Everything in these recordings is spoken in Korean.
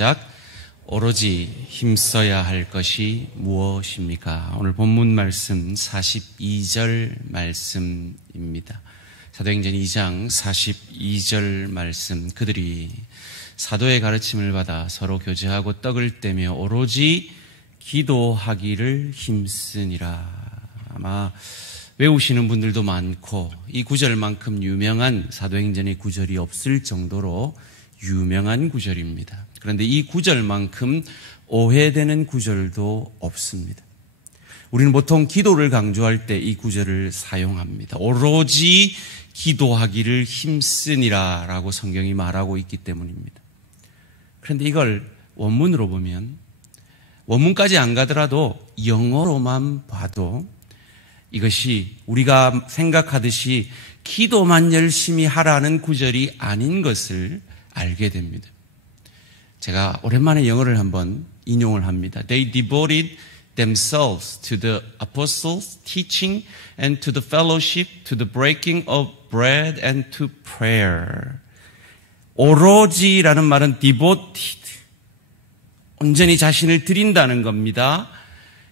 시작. 오로지 힘써야 할 것이 무엇입니까? 오늘 본문 말씀 42절 말씀입니다. 사도행전 2장 42절 말씀. 그들이 사도의 가르침을 받아 서로 교제하고 떡을 떼며 오로지 기도하기를 힘쓰니라. 아마 외우시는 분들도 많고 이 구절만큼 유명한 사도행전의 구절이 없을 정도로 유명한 구절입니다. 그런데 이 구절만큼 오해되는 구절도 없습니다. 우리는 보통 기도를 강조할 때 이 구절을 사용합니다. 오로지 기도하기를 힘쓰니라 라고 성경이 말하고 있기 때문입니다. 그런데 이걸 원문으로 보면, 원문까지 안 가더라도 영어로만 봐도 이것이 우리가 생각하듯이 기도만 열심히 하라는 구절이 아닌 것을 알게 됩니다. 제가 오랜만에 영어를 한번 인용을 합니다. They devoted themselves to the apostles' teaching and to the fellowship, to the breaking of bread and to prayer. 오로지라는 말은 devoted, 온전히 자신을 드린다는 겁니다.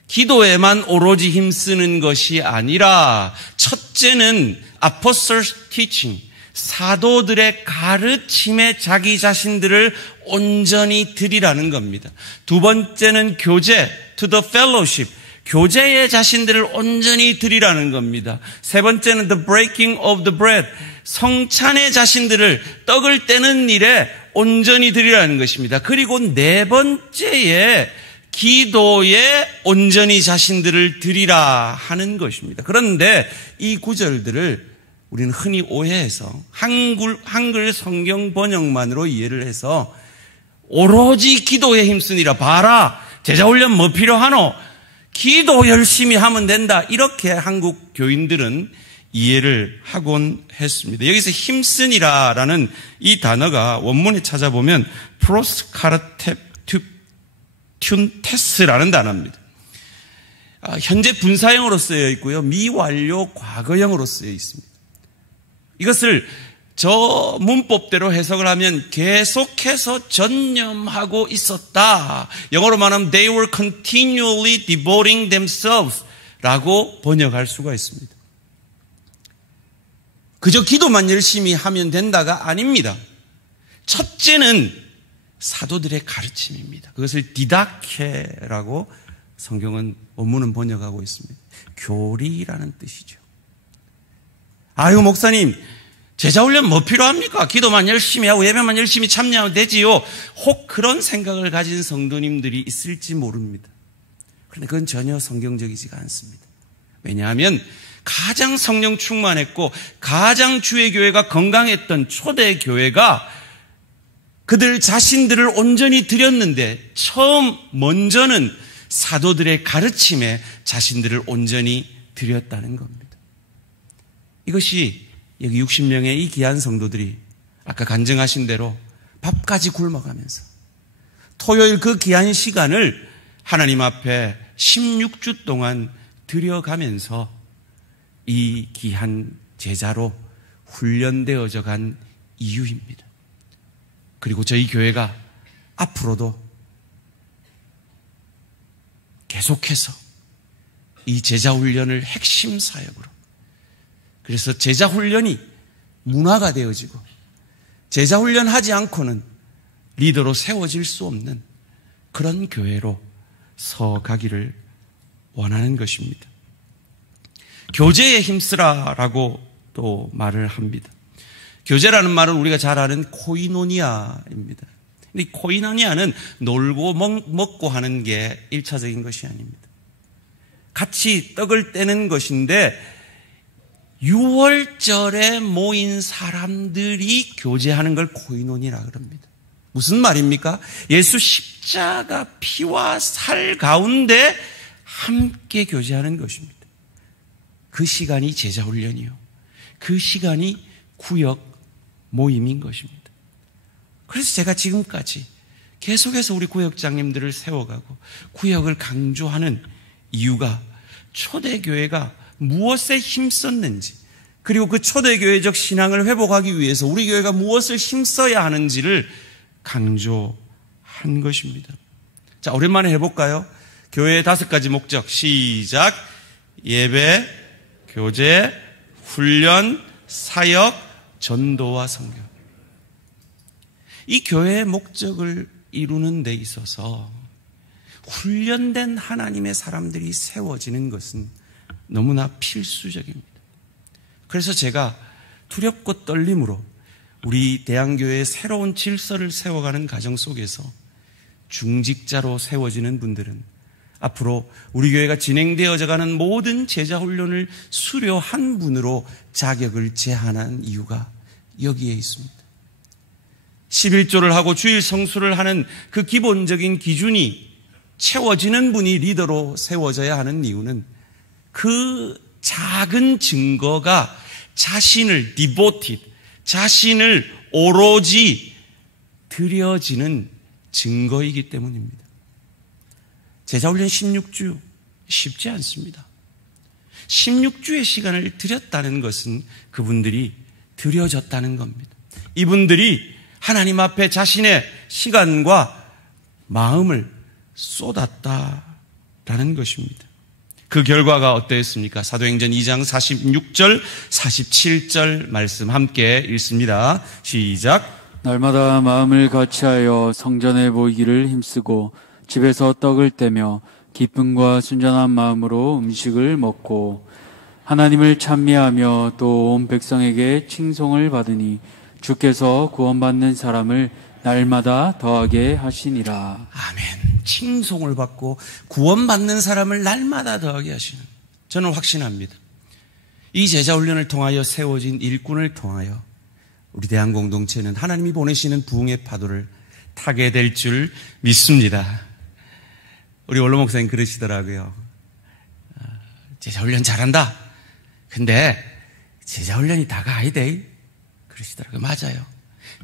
기도에만 오로지 힘쓰는 것이 아니라 첫째는 apostles' teaching, 사도들의 가르침에 자기 자신들을 온전히 드리라는 겁니다. 두 번째는 교제, to the fellowship, 교제에 자신들을 온전히 드리라는 겁니다. 세 번째는 the breaking of the bread, 성찬에 자신들을 떡을 떼는 일에 온전히 드리라는 것입니다. 그리고 네 번째에 기도에 온전히 자신들을 드리라 하는 것입니다. 그런데 이 구절들을 우리는 흔히 오해해서 한글 성경 번역만으로 이해를 해서 오로지 기도에 힘쓰니라. 봐라, 제자훈련 뭐 필요하노? 기도 열심히 하면 된다. 이렇게 한국 교인들은 이해를 하곤 했습니다. 여기서 힘쓰니라라는 이 단어가 원문에 찾아보면 프로스카르테튠테스라는 단어입니다. 현재 분사형으로 쓰여 있고요, 미완료 과거형으로 쓰여 있습니다. 이것을 저 문법대로 해석을 하면 계속해서 전념하고 있었다. 영어로 말하면 they were continually devoting themselves 라고 번역할 수가 있습니다. 그저 기도만 열심히 하면 된다가 아닙니다. 첫째는 사도들의 가르침입니다. 그것을 디다케라고 성경은 원문은 번역하고 있습니다. 교리라는 뜻이죠. 아유, 목사님, 제자훈련 뭐 필요합니까? 기도만 열심히 하고 예배만 열심히 참여하면 되지요. 혹 그런 생각을 가진 성도님들이 있을지 모릅니다. 그런데 그건 전혀 성경적이지가 않습니다. 왜냐하면 가장 성령 충만했고 가장 주의 교회가 건강했던 초대 교회가 그들 자신들을 온전히 드렸는데 먼저는 사도들의 가르침에 자신들을 온전히 드렸다는 겁니다. 이것이 여기 60명의 이 귀한 성도들이 아까 간증하신 대로 밥까지 굶어가면서 토요일 그 귀한 시간을 하나님 앞에 16주 동안 들여가면서 이 귀한 제자로 훈련되어져 간 이유입니다. 그리고 저희 교회가 앞으로도 계속해서 이 제자 훈련을 핵심 사역으로, 그래서 제자 훈련이 문화가 되어지고 제자 훈련하지 않고는 리더로 세워질 수 없는 그런 교회로 서가기를 원하는 것입니다. 교제에 힘쓰라라고 또 말을 합니다. 교제라는 말은 우리가 잘 아는 코이노니아입니다. 근데 이 코이노니아는 놀고 먹고 하는 게 1차적인 것이 아닙니다. 같이 떡을 떼는 것인데 6월절에 모인 사람들이 교제하는 걸 코이노니라 그럽니다. 무슨 말입니까? 예수 십자가 피와 살 가운데 함께 교제하는 것입니다. 그 시간이 제자훈련이요, 그 시간이 구역 모임인 것입니다. 그래서 제가 지금까지 계속해서 우리 구역장님들을 세워가고 구역을 강조하는 이유가 초대교회가 무엇에 힘썼는지, 그리고 그 초대교회적 신앙을 회복하기 위해서 우리 교회가 무엇을 힘써야 하는지를 강조하는 한 것입니다. 자, 오랜만에 해볼까요? 교회의 5가지 목적. 시작. 예배, 교제, 훈련, 사역, 전도와 선교. 이 교회의 목적을 이루는 데 있어서 훈련된 하나님의 사람들이 세워지는 것은 너무나 필수적입니다. 그래서 제가 두렵고 떨림으로 우리 대한교회의 새로운 질서를 세워가는 과정 속에서 중직자로 세워지는 분들은 앞으로 우리 교회가 진행되어져가는 모든 제자훈련을 수료한 분으로 자격을 제한한 이유가 여기에 있습니다. 11조를 하고 주일 성수를 하는 그 기본적인 기준이 채워지는 분이 리더로 세워져야 하는 이유는 그 작은 증거가 자신을 devoted, 자신을 오로지 드려지는 증거이기 때문입니다. 제자훈련 16주 쉽지 않습니다. 16주의 시간을 드렸다는 것은 그분들이 드려졌다는 겁니다. 이분들이 하나님 앞에 자신의 시간과 마음을 쏟았다라는 것입니다. 그 결과가 어떠했습니까? 사도행전 2장 46절, 47절 말씀 함께 읽습니다. 시작. 날마다 마음을 같이하여 성전에 모이기를 힘쓰고 집에서 떡을 떼며 기쁨과 순전한 마음으로 음식을 먹고 하나님을 찬미하며 또 온 백성에게 칭송을 받으니 주께서 구원받는 사람을 날마다 더하게 하시니라. 아멘. 칭송을 받고 구원받는 사람을 날마다 더하게 하시는, 저는 확신합니다. 이 제자훈련을 통하여 세워진 일꾼을 통하여 우리 대한공동체는 하나님이 보내시는 부흥의 파도를 타게 될 줄 믿습니다. 우리 원로 목사님 그러시더라고요. 제자훈련 잘한다. 근데 제자훈련이 다가 아니대. 그러시더라고요. 맞아요.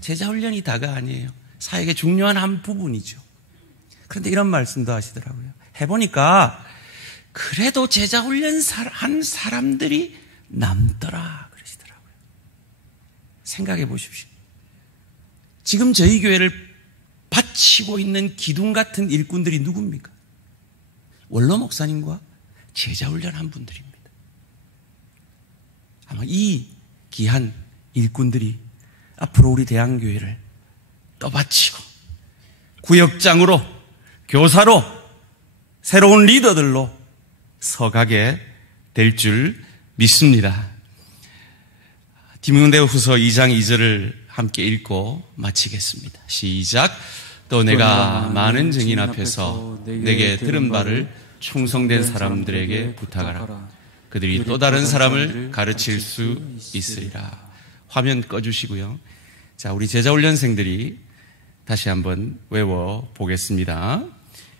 제자훈련이 다가 아니에요. 사역의 중요한 한 부분이죠. 그런데 이런 말씀도 하시더라고요. 해보니까 그래도 제자훈련 한 사람들이 남더라 그러시더라고요. 생각해 보십시오. 지금 저희 교회를 바치고 있는 기둥 같은 일꾼들이 누굽니까? 원로 목사님과 제자훈련한 분들입니다. 아마 이 귀한 일꾼들이 앞으로 우리 대한교회를 떠받치고 구역장으로, 교사로, 새로운 리더들로 서가게 될 줄 믿습니다. 디모데후서 2장 2절을 함께 읽고 마치겠습니다. 시작. 또 내가 많은 증인 앞에서 내게 들은 바를 충성된 사람들에게 부탁하라. 그들이 또 다른 사람을 가르칠 수 있으리라. 화면 꺼주시고요. 자, 우리 제자훈련생들이 다시 한번 외워보겠습니다.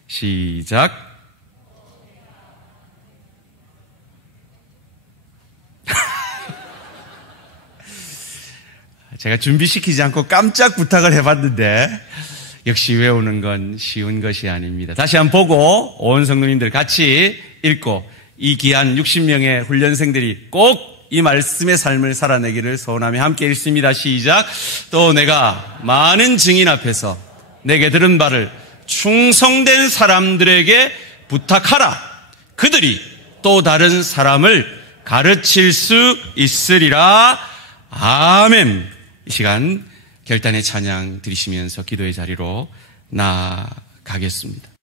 시작. 제가 준비시키지 않고 깜짝 부탁을 해봤는데 역시 외우는 건 쉬운 것이 아닙니다. 다시 한번 보고 온 성도님들 같이 읽고 이 귀한 60명의 훈련생들이 꼭 이 말씀의 삶을 살아내기를 소원하며 함께 읽습니다. 시작. 또 내가 많은 증인 앞에서 내게 들은 바를 충성된 사람들에게 부탁하라. 그들이 또 다른 사람을 가르칠 수 있으리라. 아멘. 이 시간 결단의 찬양 드리시면서 기도의 자리로 나아가겠습니다.